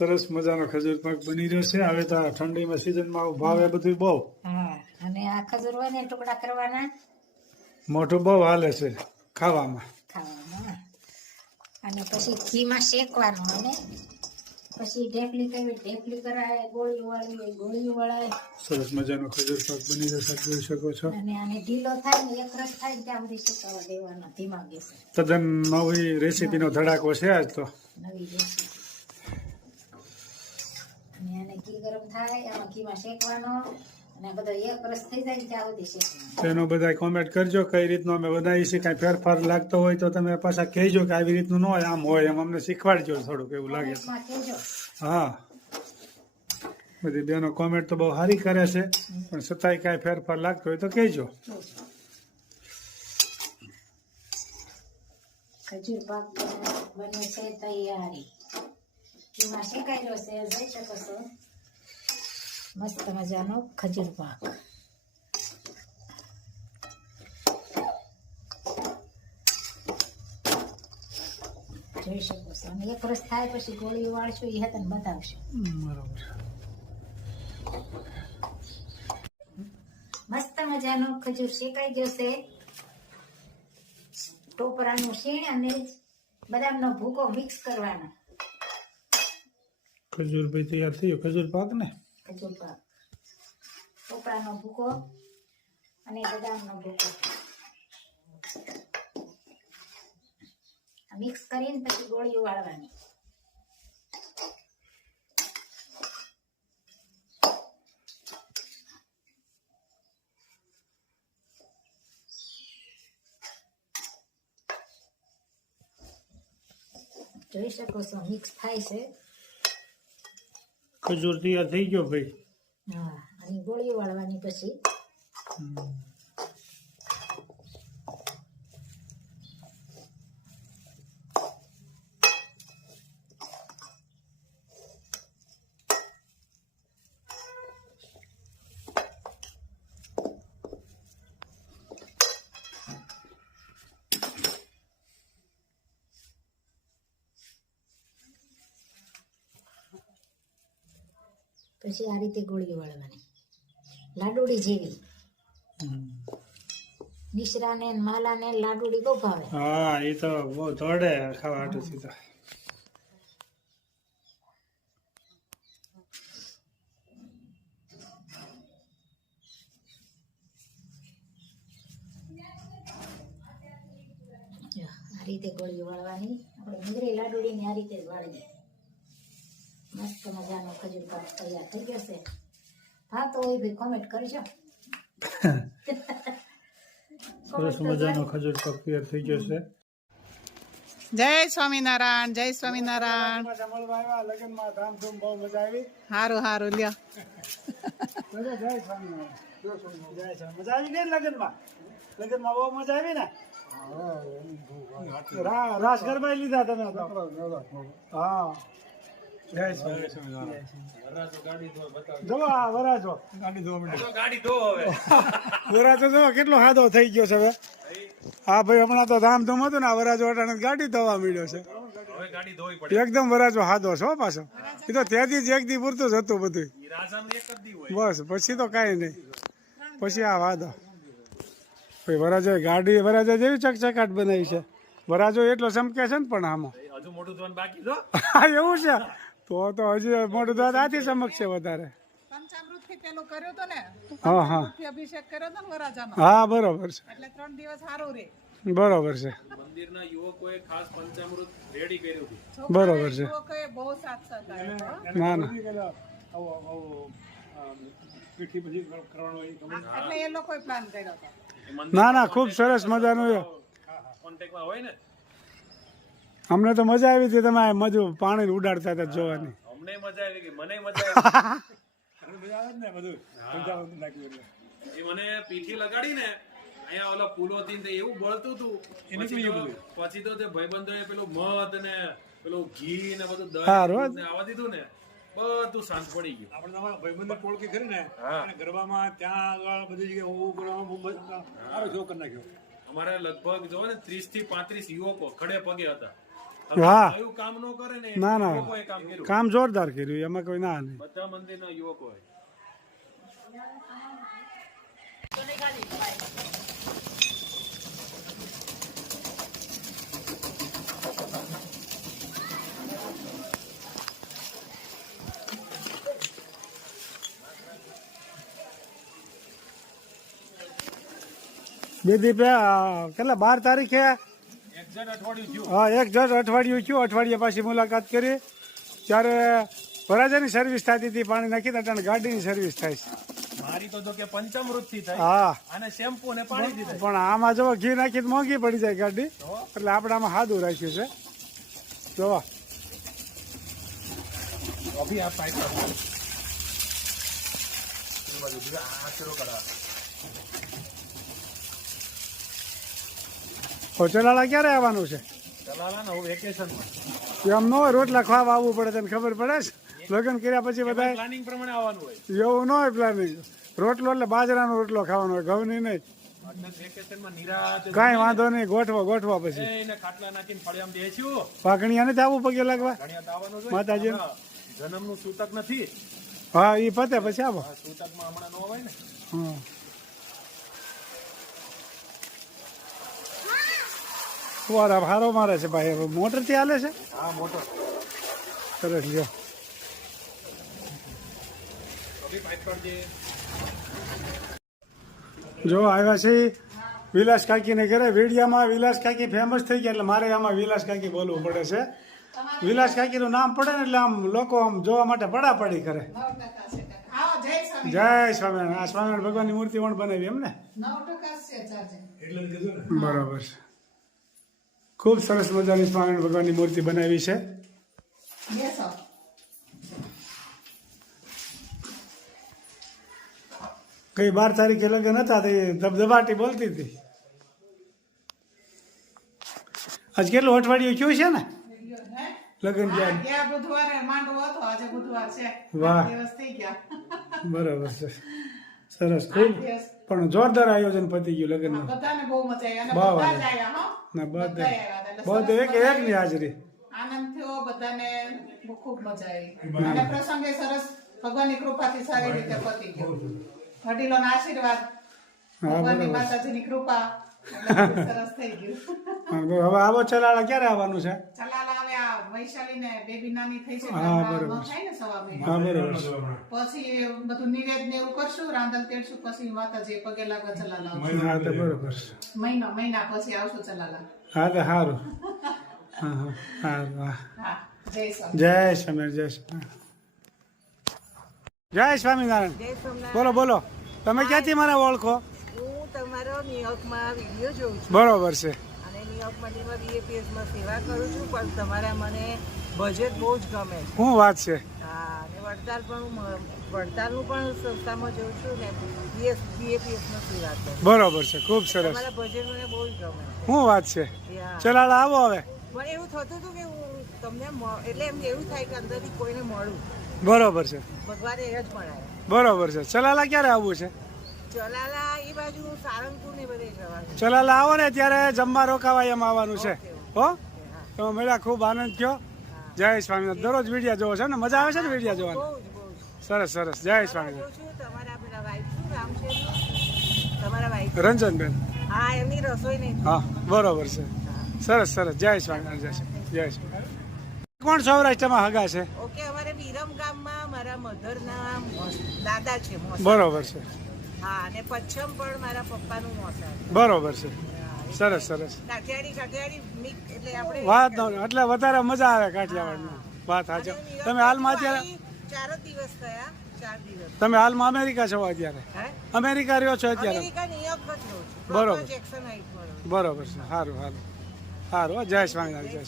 સરસ મજાનો ખજૂર પાક બની રહ્યો છે. હવે તો ઠંડીમાં સીઝનમાં ભાવે બધું બહુ હા અને આ ખજૂર હોય ને ટુકડા કરવાના મોટું બહુ હાલે છે ખાવામાં. ખાવામાં અને પછી ઘીમાં શેકવાનું અને પછી ઢેફલી કરવી ઢેફલી કરાય, ગોળી વાળવી હોય ગોળી વળાય. સરસ મજાનો ખજૂર પાક બની રહ્યો છે, જોઈ શકો છો. અને આને ઢીલો થાય ને એક રસ થાય ને ત્યાં સુધી શેકાવા દેવાનો ધીમા ગેસે. તદ્દન નવી રેસીપીનો ધડાકો છે આજ તો. નવી રેસીપી. અને આને ઘી ગરમ થાય આમાં ઘીમાં શેકવાનો અને બધો એક રસ થઈ જાય ને ત્યાં સુધી શેકવાનો. તેનો બધા કોમેન્ટ કરજો કઈ રીતનું અમે બનાવી છે. કાંઈ ફેરફાર લાગતો હોય તો તમે પાછા કહેજો કે આવી રીતનું ન હોય, આમ હોય એમ અમને શીખવાડજો થોડુંક એવું લાગે તો. કોમેન્ટમાં કહેજો. હા, બધી બેનો કોમેન્ટ તો બહુ સારી કરે છે, પણ છતાંય કાંઈ ફેરફાર લાગતો હોય તો કહેજો. ખજૂર પાક બને છે તૈયારી. ઘીમાં શેકાયેલો છે, જોઈ શકો છો. મસ્ત મજાનો ખજૂર પાક. જોઈ શકો છો. અને એક રસ થાય પછી ગોળી વાળશું એ તને બતાવશું. બરાબર. મસ્ત મજાનો ખજૂર શેકાઈ ગયો છે. ટોપરાનું શીણ અને બદામનો ભૂકો મિક્સ કરવાનો. ખજૂર ભાઈ તૈયાર થઈ ગયો. ખજૂર પાક ને ખજૂર પાક, ટોપરાનો ભૂકો અને બદામનો ભૂકો મિક્સ કરીને પછી ગોળીઓ વાળવાની. જોઈ શકો છો મિક્સ થાય છે. ખજૂર તૈયાર થઈ ગયો ભાઈ. હા, અને ગોળીઓ વાળવાની પછી. પછી આ રીતે ગોળીઓ વાળવાની લાડુડી જેવી. નિશરાને ને માલાને લાડુડી બહુ ભાવે. હા, એ તો બહુ દોડે ખાવા હાટુથી તો. જો, આ રીતે ગોળીઓ વાળવાની. આપણે મિંગરી લાડુડીને આ રીતે જ વાળીએ. મસ્ત મજાનો ખજૂર પાક તૈયાર થઈ ગયો છે. હા તો હોય ભાઈ કોમેન્ટ કરજો. સરસ મજાનો ખજૂર પાક તૈયાર થઈ ગયો છે. જય સ્વામિનારાયણ, જય સ્વામિનારાયણ. મળવા આવ્યા લગ્નમાં ધામધૂમ બહુ મજા આવી. હારું હારું લ્યો. જય સ્વામિનારાયણ. મજા આવી ગઈ ને લગ્નમાં? લગ્નમાં બહુ મજા આવી ને? રાસ ગરબા લીધા તમે તો? હા, જય સ્વામિનારાયણ. જો આ વરાજો વરાજો જો કેટલો સાદો થઈ ગયો છે હવે. હા ભાઈ, હમણાં તો ધામધૂમ હતું ને, આ વરાજો અટાણે ગાડી ધોવા મળ્યો છે. એકદમ વરાજો સાદો છે હો પાછો. એ તો ત્યાંથી જ એક દી પૂરતું જ હતું બધું. બસ પછી તો કાંઈ નહીં. પછી આ વાદો ભાઈ વરાજો ગાડી વરાજા જેવી ચકચકાટ બનાવી છે. વરાજો એટલો ચમકે છે ને પણ આમાં હા એવું છે. તો હજી મોટું દાંત આથી ચમકશે વધારે. પંચામૃતથી પેલું કર્યું તો ને, હા હા પંચામૃતથી અભિષેક કર્યો તો ને વરાજાનો, હા, બરોબર છે. એટલે 3 દિવસ સારું રે. બરોબર છે. મંદિરના યુવકોએ ખાસ પંચામૃત રેડી કર્યું હતું. બરોબર છે. લોકોએ બહુ સાથ સહકાર આપ્યો, હો. ના ના એટલે એ લોકોએ પ્લાન કર્યો હતો. ના ના, ખૂબ સરસ મજાનું છે. કોન્ટેક્ટમાં હોય ને, અમને તો મજા આવી હતી. તમે મજુ પાણી ઉડાડતા હતા જોવાની. અમને મજા આવી ગઈ, મને મજા આવી. એ મને પીઠી લગાડી ને અહીંયા ઓલા પુલો થી ને એવું બળતું હતું. પછી તો તે ભાઈબંધોએ પેલું મધ ને પેલું ઘી ને બધું દહીં ને આવવા દીધું ને, બધું શાંત પડી ગયું. આપણે તમારા ભાઈબંધ પોળકી કરી ને ગરબામાં ત્યાં આગળ બધી જગ્યાએ અમારે લગભગ જો ને 30 થી 35 યુવકો ખડે પગે હતા. હા. કયું કામ ન કરે ને ના, ના. યુવકોએ કામ કર્યું. કામ જોરદાર કર્યું એમાં કોઈ ના નહીં. બધા મંદિરના યુવકોએ. બેદીપે કેટલા 12 તારીખે એક્ઝેક્ટ અઠવાડિયું થયું. હા એક જજ અઠવાડિયું થયું. અઠવાડિયા પાછી મુલાકાત કરી ત્યારે વરાજાની સર્વિસ થતી હતી, પાણી નાખી અટાણે ગાડીની સર્વિસ થાય છે. મારી તો જો કે પંચમૃતથી થાય હા અને શેમ્પુ ને પાણી દીધા. પણ આમાં જો ઘી નાખી તો મોંઘી પડી જાય ગાડી, એટલે આપણે આમાં સાદું રાખ્યું છે. જોવા અભી આ પાઇપ કરો. એ બાજુ બીજા આ શરૂ કરા. ચલાળા ક્યારે આવવાનું છે? ચલાલા ને હું વેકેશનમાં એમ ન હોય, રોટલા ખાવા આવવું પડે, તને ખબર પડે છે? લગ્ન કર્યા પછી બધા પ્લાનિંગ પ્રમાણે આવવાનું હોય. એવું ન હોય પ્લાનિંગ. રોટલો એટલે બાજરાનો રોટલો ખાવાનો હોય, ઘઉંની નહીં. એટલે વેકેશનમાં નિરાંતે કાંઈ વાંધો નહીં, ગોઠવા પછી. એને ખાટલા નાખીને ફળિયામાં બેસ્યું. પાકણીયાને જ આવવું પગે લાગવા. ઘણીયા તો આવવાનું જ હોય. માતાજી. જન્મનું સૂતક નથી. હા એ પતે પછી આવો. આ સૂતકમાં હમણાં ન હોય ને. હા ફુવારા હારો મારે છે ભાઈ. હવે મોટરથી હાલે છે. હા મોટો. સરસ લ્યો. અભી પાઇપ કરજે. જો આવ્યા છે વિલાસ કાકીને ઘરે. વિડીયામાં વિલાસ કાકી ફેમસ થઈ ગયા એટલે મારે આમાં વિલાસ કાકી બોલવું પડે છે. વિલાસ કાકીનું નામ પડે ને એટલે આમ લોકો આમ જોવા માટે પડાપડી કરે. 9% આવો જય સ્વામી. જય સ્વામિનારાયણ. આ સ્વામિનારાયણ ભગવાનની મૂર્તિ પણ બનાવી એમ ને? 9% છે ચાર્જિંગ. બરાબર છે. ખૂબ સરસ મજાની સ્વામિનારાયણ ભગવાનની મૂર્તિ બનાવી છે. બેસો. કઈ 12 તારીખે લગ્ન હતા તે ધબધબાટી બોલતી હતી. આજ કેટલું અઠવાડિયું થયું છે ને હે? લગ્ન હા, ત્યાં? ગયા બુધવારે માંડવો હતો, આજે બુધવાર છે. વાહ. 8 દિવસ થઈ ગયા. બરાબર છે. સરસ. ખૂબ 8 દિવસ. પણ જોરદાર આયોજન પતી ગયું લગ્નનું. બધાને બહુ મજા આવી અને બહુ બધા આનંદ. જ આવ્યા હો. ના બધા બધે આવ્યા હતા. એટલે બધે સરસ એક મજા એકની હાજરી. આનંદ થયો બધાને. ખૂબ મજા આવી અને પ્રસંગે સરસ ભગવાનની કૃપાથી સારી રીતે પતી ગયો. વડીલોના આશીર્વાદ, ભગવાનની માતાજીની કૃપા એટલે બધું સરસ થઈ ગયું. હવે આવો ચલાળા ક્યારે આવવાનું છે? ચલાલા હવે આ વૈશાલીને બેબી નાની થઈ છે હા, એટલે બરોબર. ન થાય ને સવા મહિને. હા બરાબર છે. પછી બધું નિવેદ ને એવું કરશું, રાંધલ તેડશું, પછી માતાજી પગે લાગવા ચલાલા આવશું. હા તો બરોબર છે. મહિના પછી આવશું ચલાલા. હા તો સારું. હા હા સારું. હા હા જય સ્વામી. જય સ્વામિનારાયણ. જય સ્વામિનારાયણ. જય સ્વામિનારાયણ. જય સોમનાથ. બોલો બોલો. તમે ક્યાંથી મને ઓળખો? હું તમારો ન્યુયોર્કમાં વિડીયો જોઉં છું બરોબર છે. અને ન્યુયોર્કમાં બીએપીએસમાં સેવા કરું છું, પણ તમારા મને બજેટ બહુ જ ગમે છે. શું વાત છે? હા, અને વડતાલનું પણ સંસ્થામાં જોઉં છું ને બીએપીએસમાં સેવા કરું. બરોબર છે. ખૂબ સરસ. તમારા બજેટ મને બહુ જ ગમે શું વાત છે? છે. હા. ચલાળા આવો હવે. મને એવું થતું હતું કે હું તમને એટલે એમ એવું થાય કે અંદરથી કોઈને મળું. બરોબર છે. ભગવાને એ જ મળાય. બરોબર છે. ચલાલા ક્યારે આવવું છે? ચલાલા એ બાજુ સારંગપુર ને બધે જવાનું. ચલાલા આવો ને ત્યારે જમવા રોકાવા એમ આવવાનું છે. હો હા. તમે મળ્યા, ખૂબ આનંદ થયો. જય સ્વામિનારાયણ. દરરોજ વિડીયો જોવો છો ને? મજા આવે છે ને વિડીયો જોવાની? બહુ જ સરસ સરસ. જય સ્વામિનારાયણ. જોઉં છું. તમારા પેલા વાઈફ શું નામ છે એમનું? તમારા વાઈફ. રંજનબેન. હા, એમની રસોઈ નહીં. હા બરોબર છે. સરસ સરસ. જય સ્વામિનારાયણ. જય સ્વામિનારાયણ. જય સ્વામિનારાયણ. કોણ સૌરાષ્ટ્રમાં હગા છે? ઓકે, અમારે વિરમ ગામમાં મારા મધરના દાદા છે મોસા. બરોબર છે. હા, અને પચ્છમ પણ મારા પપ્પાનું મોસા છે. બરોબર છે. સરસ સરસ. કાઠિયાડી મિક્સ એટલે આપણે વાત એટલે વધારે મજા આવે કાઠિયાવાડમાં. વાત સાચી. અને ન્યુયોર્ક તમે હાલમાં અત્યારે 4 જ દિવસ થયા. 4 દિવસ. તમે હાલમાં અમેરિકા છો અત્યારે? હે? અમેરિકા રહ્યો છો અત્યારે? અમેરિકા ન્યુયોર્ક જ રહું છું. બરોબર. જેક્સન હાઇટમાં રહું છું. બરોબર છે. સારું સારું સારું. જય સ્વામિનારાયણ. જય